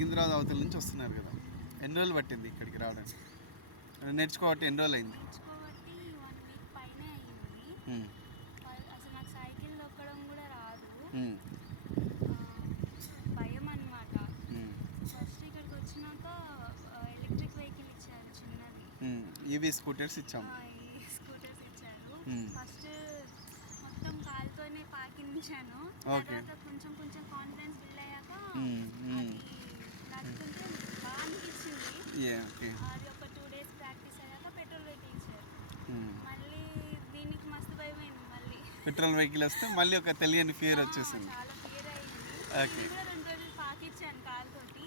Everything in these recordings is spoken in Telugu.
సికింద్రాబాద్ అవతల నుంచి వస్తున్నారు కదా, ఎన్ని రోజులు పట్టింది ఇక్కడికి రావడానికి? నేర్చుకోబట్టి ఎన్ని రోజులు అయింది? నేర్చుకోబట్టి 1 వీక్ పైనే అయింది. అసలు నాకు సైకిల్ తొక్కడం కూడా రాదు. భయం అన్నమాట. ఫస్ట్ ఇక్కడికి వచ్చినాక ఎలక్ట్రిక్ వెహికల్ ఇచ్చారు చిన్నది. ఈవీ స్కూటర్స్ ఇచ్చాము. స్కూటర్స్ ఇచ్చారు. ఫస్ట్ మొత్తం కాలుతోనే పాకించాను. తర్వాత కొంచెం కొంచెం కాన్ఫిడెన్స్ బిల్డ్ అయ్యాక అది నడుస్తుంటే బాగా అనిపించింది. అది ఒక 2 days ప్రాక్టీస్ అయ్యాక పెట్రోల్ వెహికల్ ఇచ్చారు. మళ్ళీ దీనికి మస్తు భయమైంది. మళ్ళీ పెట్రోల్ వెహికల్ వస్తే మళ్ళీ ఒక తెలియని ఫియర్ వచ్చేసింది. చాలా ఫియర్ అయింది. 2 రోజులు పాకిచ్చాను కాలుతోటి.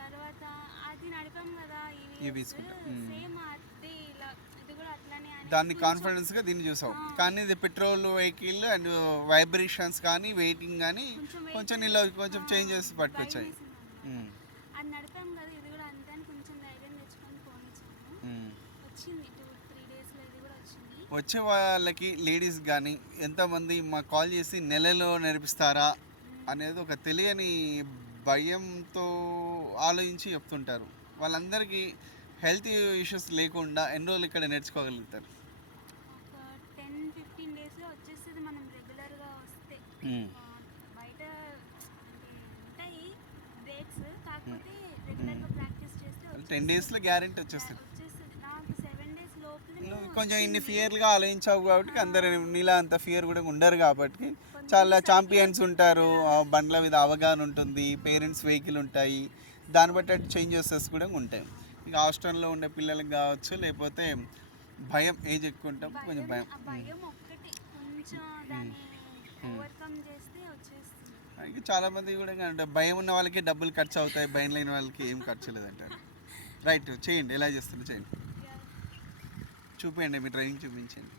తర్వాత అది నడిపాం కదా ఈవీ స్కూటర్, సేమ్ అది ఇలా ఇది కూడా అట్లానే దాన్ని కాన్ఫిడెన్స్ గా దీన్ని చూసావు. కానీ ఇది పెట్రోల్ వెహికల్ అండ్ వైబ్రేషన్స్ కానీ వెయిటింగ్ కానీ కొంచెం ఇలా కొంచెం చేంజెస్ పట్టుకొచ్చాయి. అది నడిపాం కదా, ఇది కూడా అంతే అని కొంచెం ధైర్యం తెచ్చుకొని పోనిచ్చాను. వచ్చింది 2-3 daysలో ఇది కూడా వచ్చింది. వచ్చే వాళ్ళకి లేడీస్ కానీ ఎంతమంది మాకు కాల్ చేసి నెలలో నేర్పిస్తారా అనేది ఒక తెలియని భయంతో ఆలోచించి చెప్తుంటారు. వాళ్ళందరికీ హెల్త్ ఇష్యూస్ లేకుండా ఎన్ని రోజులు ఇక్కడ నేర్చుకోగలుగుతారు? ఒక 10-15 daysలో వచ్చేస్తుంది మనం రెగ్యులర్గా వస్తే. బయట ఉంటాయి బ్రేక్స్, కాకపోతే రెగ్యులర్గా ప్రాక్టీస్ చేస్తే 10 daysలో గ్యారెంటీ వచ్చేస్తుంది. నాకు 7 days లోపల కొంచెం ఇన్ని ఫియర్గా ఆలోచించావు కాబట్టి అందరు నీలా అంత ఫియర్ కూడా ఉండరు కాబట్టి చాలా ఛాంపియన్స్ ఉంటారు. బండ్ల మీద అవగాహన ఉంటుంది, పేరెంట్స్ వెహికల్ ఉంటాయి, దాన్ని బట్టి చేంజెస్ కూడా ఉంటాయి. ఇక హాస్టల్లో ఉండే పిల్లలకు కావచ్చు, లేకపోతే భయం ఏజ్ ఎక్కువ ఉంటాం కొంచెం భయం. ఇక చాలామంది కూడా భయం ఉన్న వాళ్ళకి డబ్బులు ఖర్చు అవుతాయి, భయం లేని వాళ్ళకి ఏం ఖర్చు లేదంటారు. రైట్, చేయండి, ఎలా చేస్తారో చేయండి, చూపించండి, మీ డ్రైవింగ్ చూపించండి.